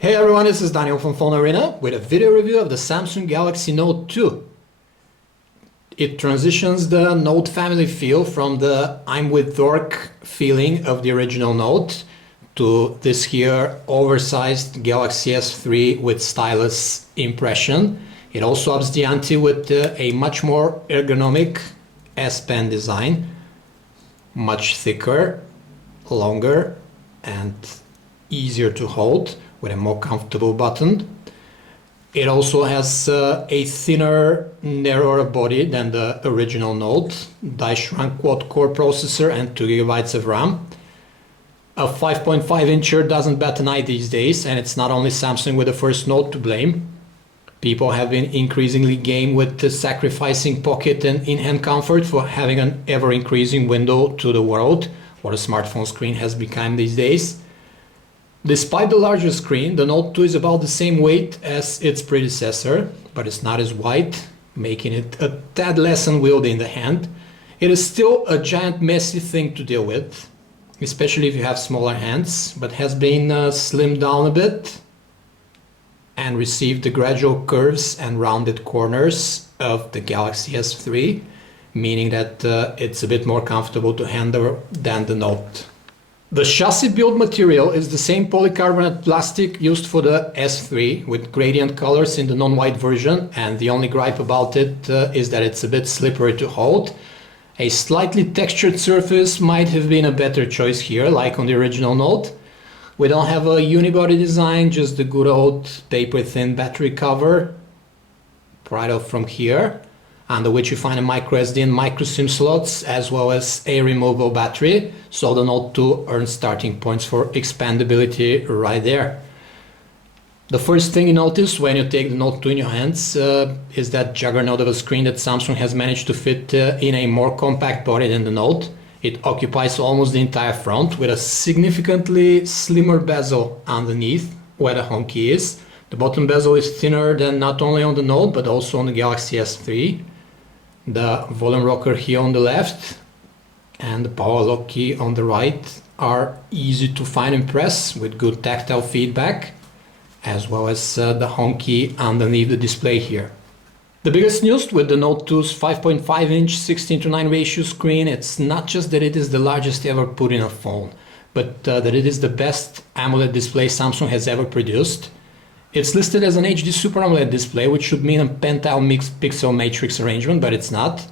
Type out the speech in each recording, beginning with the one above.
Hey everyone, this is Daniel from PhoneArena with a video review of the Samsung Galaxy Note 2. It transitions the Note family feel from the I'm with Dork feeling of the original Note to this here oversized Galaxy S3 with stylus impression. It also ups the ante with a much more ergonomic S Pen design, much thicker, longer and easier to hold with a more comfortable button. It also has a thinner, narrower body than the original Note, die-shrunk quad-core processor and 2 GB of RAM. A 5.5-incher doesn't bat an eye these days, and it's not only Samsung with the first Note to blame. People have been increasingly game with sacrificing pocket and in-hand comfort for having an ever-increasing window to the world, what a smartphone screen has become these days. Despite the larger screen, the Note 2 is about the same weight as its predecessor, but it's not as wide, making it a tad less unwieldy in the hand. It is still a giant messy thing to deal with, especially if you have smaller hands, but has been slimmed down a bit and received the gradual curves and rounded corners of the Galaxy S3, meaning that it's a bit more comfortable to handle than the Note. The chassis build material is the same polycarbonate plastic used for the S3 with gradient colors in the non-white version, and the only gripe about it is that it's a bit slippery to hold. A slightly textured surface might have been a better choice here, like on the original Note. We don't have a unibody design, just the good old paper-thin battery cover right off from here, under which you find a microSD and microSIM slots, as well as a removable battery, so the Note 2 earns starting points for expandability right there. The first thing you notice when you take the Note 2 in your hands is that juggernaut of a screen that Samsung has managed to fit in a more compact body than the Note. It occupies almost the entire front with a significantly slimmer bezel underneath where the home key is. The bottom bezel is thinner than not only on the Note but also on the Galaxy S3. The volume rocker here on the left and the power lock key on the right are easy to find and press with good tactile feedback, as well as the home key underneath the display here. The biggest news with the Note 2's 5.5-inch 16:9 ratio screen, it's not just that it is the largest ever put in a phone, but that it is the best AMOLED display Samsung has ever produced. It's listed as an HD Super AMOLED display, which should mean a pentile mixed pixel matrix arrangement, but it's not.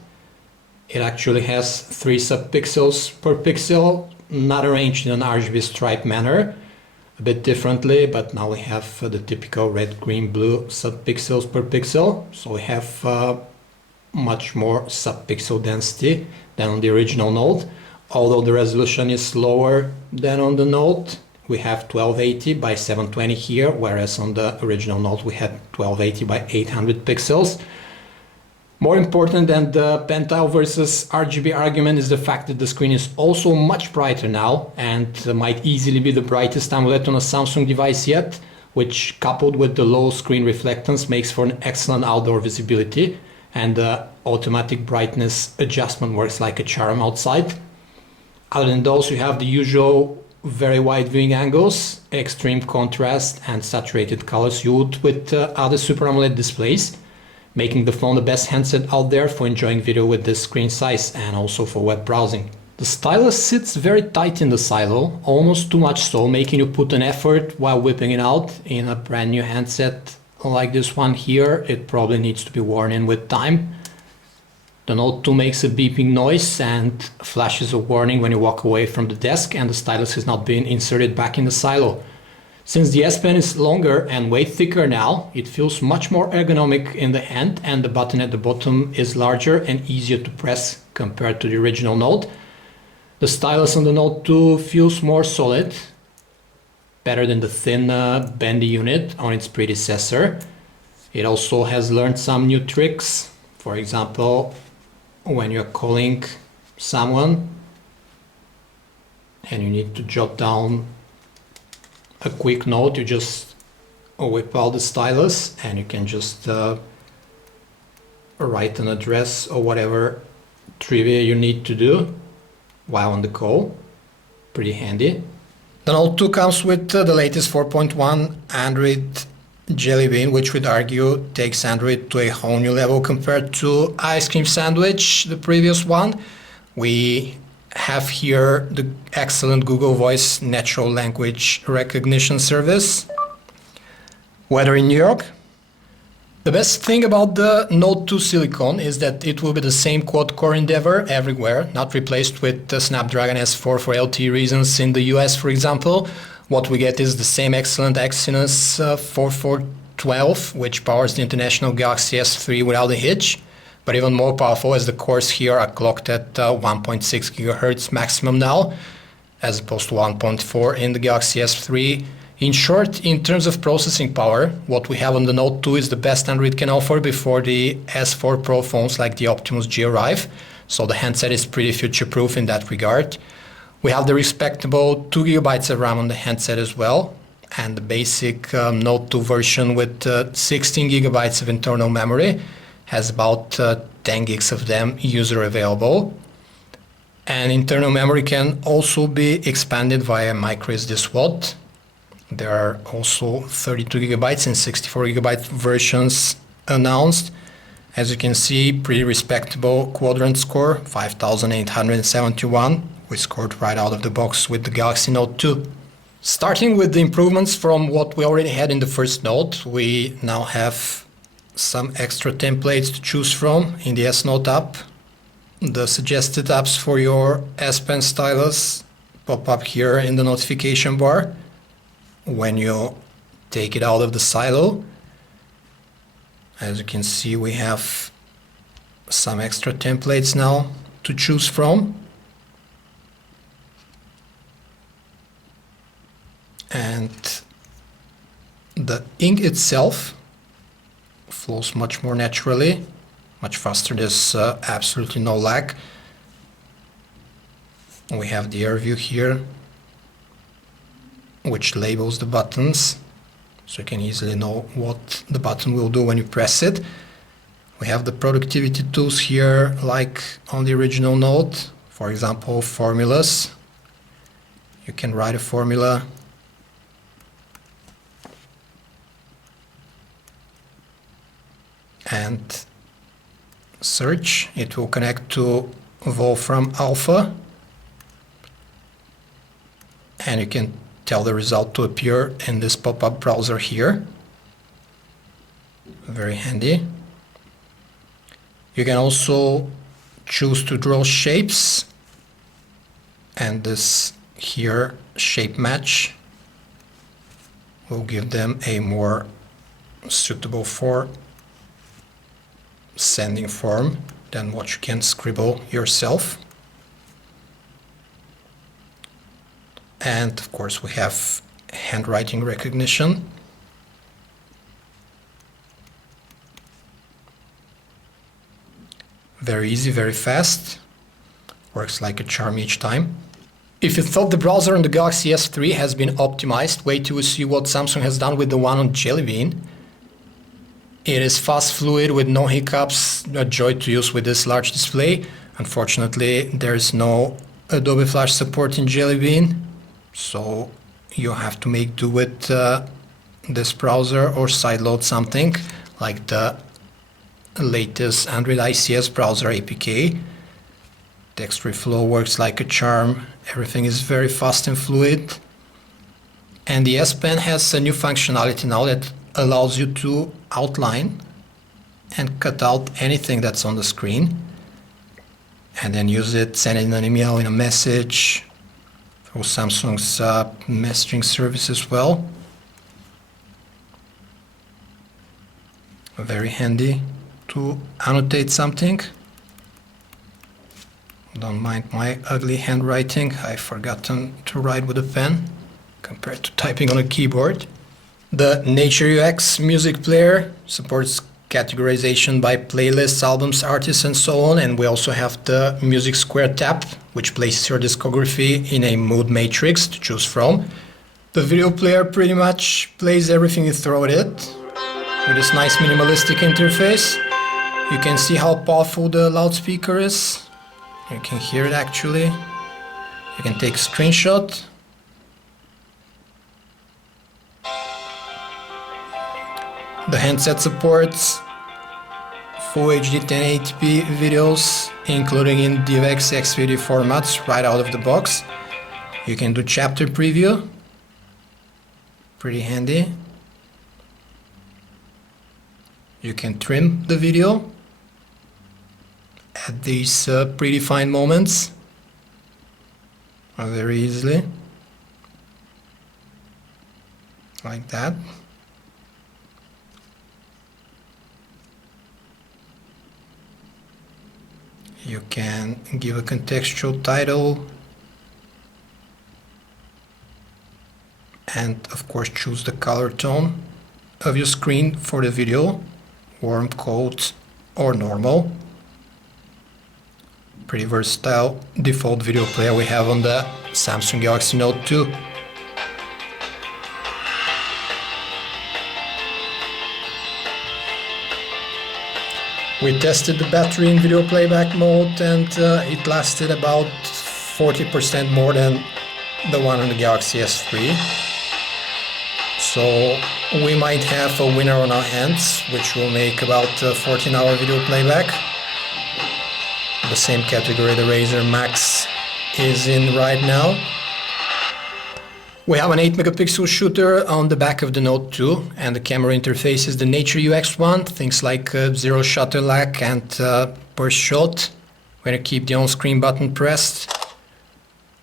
It actually has 3 subpixels per pixel, not arranged in an RGB stripe manner, a bit differently, but now we have the typical red, green, blue subpixels per pixel, so we have much more subpixel density than on the original Note. Although the resolution is lower than on the Note, we have 1280 by 720 here, whereas on the original Note we had 1280 by 800 pixels. More important than the pentile versus RGB argument is the fact that the screen is also much brighter now and might easily be the brightest AMOLED on a Samsung device yet, which coupled with the low screen reflectance makes for an excellent outdoor visibility, and the automatic brightness adjustment works like a charm outside. Other than those, you have the usual very wide viewing angles, extreme contrast and saturated colors you would with other Super AMOLED displays, making the phone the best handset out there for enjoying video with this screen size and also for web browsing. The stylus sits very tight in the silo, almost too much so, making you put an effort while whipping it out. In a brand new handset like this one here, it probably needs to be worn in with time. The Note 2 makes a beeping noise and flashes a warning when you walk away from the desk and the stylus has not been inserted back in the silo. Since the S Pen is longer and way thicker now, it feels much more ergonomic in the hand, and the button at the bottom is larger and easier to press compared to the original Note. The stylus on the Note 2 feels more solid, better than the thin bendy unit on its predecessor. It also has learned some new tricks. For example, when you're calling someone and you need to jot down a quick note, you just whip out the stylus and you can just write an address or whatever trivia you need to do while on the call. Pretty handy. The Note 2 comes with the latest 4.1 Android Jelly Bean, which we'd argue takes Android to a whole new level compared to Ice Cream Sandwich, the previous one. We have here the excellent Google Voice natural language recognition service. Weather in New York. The best thing about the Note 2 Silicon is that it will be the same quad-core endeavor everywhere, not replaced with the Snapdragon S4 for LTE reasons in the US, for example. What we get is the same excellent Exynos 4412, which powers the international Galaxy S3 without a hitch, but even more powerful as the cores here are clocked at 1.6 GHz maximum now, as opposed to 1.4 in the Galaxy S3. In short, in terms of processing power, what we have on the Note 2 is the best Android can offer before the S4 Pro phones like the Optimus G arrive, so the handset is pretty future-proof in that regard. We have the respectable 2 GB of RAM on the handset as well, and the basic Note 2 version with 16 GB of internal memory has about 10 gigs of them user available. And internal memory can also be expanded via microSD slot. There are also 32 GB and 64 GB versions announced. As you can see, pretty respectable quadrant score, 5,871. We scored right out of the box with the Galaxy Note 2. Starting with the improvements from what we already had in the first Note, we now have some extra templates to choose from in the S Note app. The suggested apps for your S Pen stylus pop up here in the notification bar when you take it out of the silo. As you can see, we have some extra templates now to choose from. And the ink itself flows much more naturally, much faster. There's absolutely no lag. We have the air view here, which labels the buttons, so you can easily know what the button will do when you press it. We have the productivity tools here, like on the original Note. For example, formulas. You can write a formula and search. It will connect to Wolfram Alpha, and you can tell the result to appear in this pop-up browser here. Very handy. You can also choose to draw shapes, and this here shape match will give them a more suitable for sending form than what you can scribble yourself. And of course we have handwriting recognition. Very easy, very fast. Works like a charm each time. If you thought the browser on the Galaxy S3 has been optimized, wait till you see what Samsung has done with the one on Jelly Bean. It is fast, fluid, with no hiccups, a joy to use with this large display. Unfortunately, there is no Adobe Flash support in Jelly Bean, so you have to make do with this browser or sideload something like the latest Android ICS browser APK. Text reflow works like a charm. Everything is very fast and fluid. And the S Pen has a new functionality now that allows you to outline and cut out anything that's on the screen, and then use it, send it in an email, in a message, through Samsung's messaging service as well. Very handy to annotate something. Don't mind my ugly handwriting. I've forgotten to write with a pen compared to typing on a keyboard. The Nature UX music player supports categorization by playlists, albums, artists, and so on. And we also have the Music Square tab, which places your discography in a mood matrix to choose from. The video player pretty much plays everything you throw at it with this nice minimalistic interface. You can see how powerful the loudspeaker is. You can hear it actually. You can take a screenshot The handset supports Full HD 1080p videos, including in DivX Xvideo formats right out of the box. You can do chapter preview, pretty handy. You can trim the video at these predefined moments very easily, like that. You can give a contextual title and of course choose the color tone of your screen for the video, warm, cold or normal. Pretty versatile default video player we have on the Samsung Galaxy Note 2. We tested the battery in video playback mode and it lasted about 40% more than the one on the Galaxy S3. So we might have a winner on our hands, which will make about 14-hour video playback. The same category the Razer Max is in right now. We have an 8-megapixel shooter on the back of the Note 2, and the camera interface is the Nature UX one. Things like zero shutter lag and per shot. We're gonna keep the on-screen button pressed.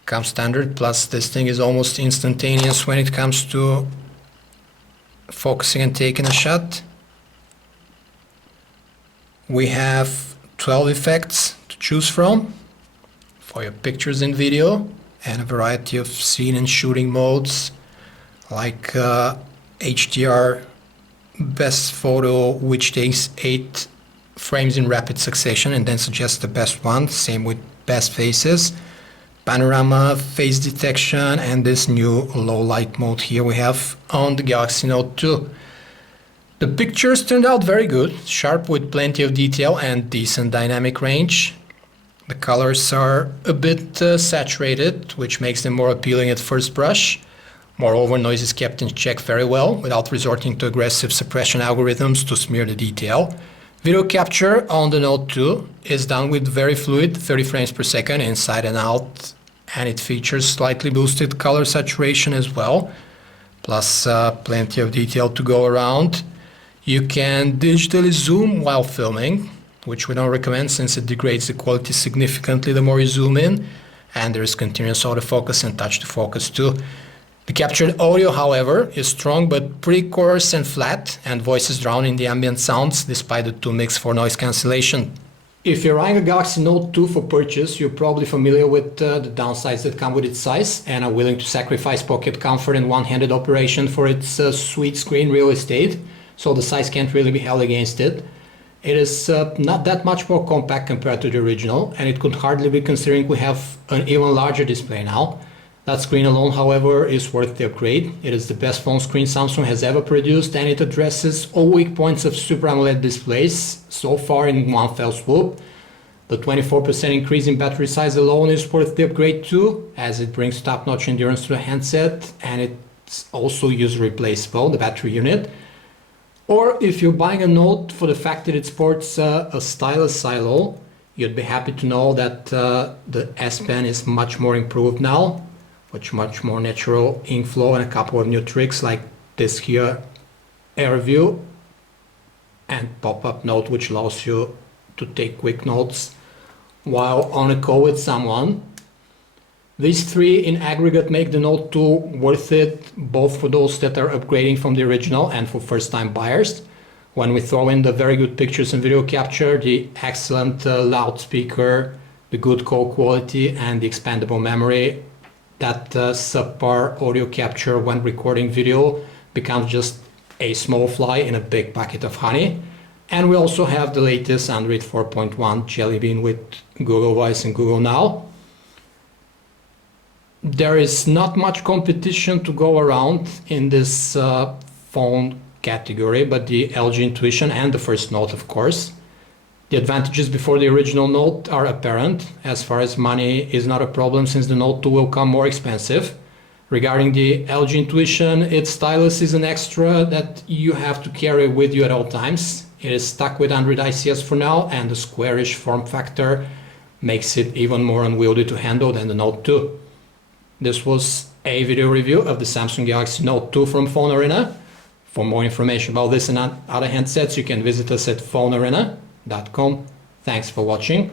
Comes standard, plus this thing is almost instantaneous when it comes to focusing and taking a shot. We have 12 effects to choose from for your pictures and video, and a variety of scene and shooting modes like HDR best photo, which takes 8 frames in rapid succession and then suggests the best one. Same with best faces, panorama, face detection, and this new low light mode here we have on the Galaxy Note 2. The pictures turned out very good, sharp with plenty of detail and decent dynamic range. The colors are a bit saturated, which makes them more appealing at first brush. Moreover, noise is kept in check very well without resorting to aggressive suppression algorithms to smear the detail. Video capture on the Note 2 is done with very fluid 30 frames per second inside and out, and it features slightly boosted color saturation as well, plus plenty of detail to go around. You can digitally zoom while filming, which we don't recommend since it degrades the quality significantly the more you zoom in, and there is continuous autofocus and touch to focus too. The captured audio, however, is strong but pretty coarse and flat, and voices drown in the ambient sounds despite the two mix for noise cancellation. If you're eyeing a Galaxy Note 2 for purchase, you're probably familiar with the downsides that come with its size and are willing to sacrifice pocket comfort and one-handed operation for its sweet screen real estate, so the size can't really be held against it. It is not that much more compact compared to the original, and it could hardly be considering we have an even larger display now. That screen alone, however, is worth the upgrade. It is the best phone screen Samsung has ever produced, and it addresses all weak points of Super AMOLED displays so far in one fell swoop. The 24% increase in battery size alone is worth the upgrade too, as it brings top-notch endurance to the handset, and it's also user replaceable, the battery unit. Or if you're buying a Note for the fact that it sports a Stylus silo, you'd be happy to know that the S Pen is much more improved now, with much more natural ink flow and a couple of new tricks like this here, Air View and Pop-Up Note, which allows you to take quick notes while on a call with someone. These three in aggregate make the Note 2 worth it, both for those that are upgrading from the original and for first-time buyers. When we throw in the very good pictures and video capture, the excellent loudspeaker, the good call quality, and the expandable memory, that subpar audio capture when recording video becomes just a small fly in a big bucket of honey. And we also have the latest Android 4.1 Jelly Bean with Google Voice and Google Now. There is not much competition to go around in this phone category, but the LG Intuition and the first Note, of course. The advantages before the original Note are apparent. As far as money is not a problem, since the Note 2 will come more expensive. Regarding the LG Intuition, its stylus is an extra that you have to carry with you at all times. It is stuck with Android ICS for now, and the squarish form factor makes it even more unwieldy to handle than the Note 2. This was a video review of the Samsung Galaxy Note 2 from PhoneArena. For more information about this and other handsets, you can visit us at phonearena.com. Thanks for watching.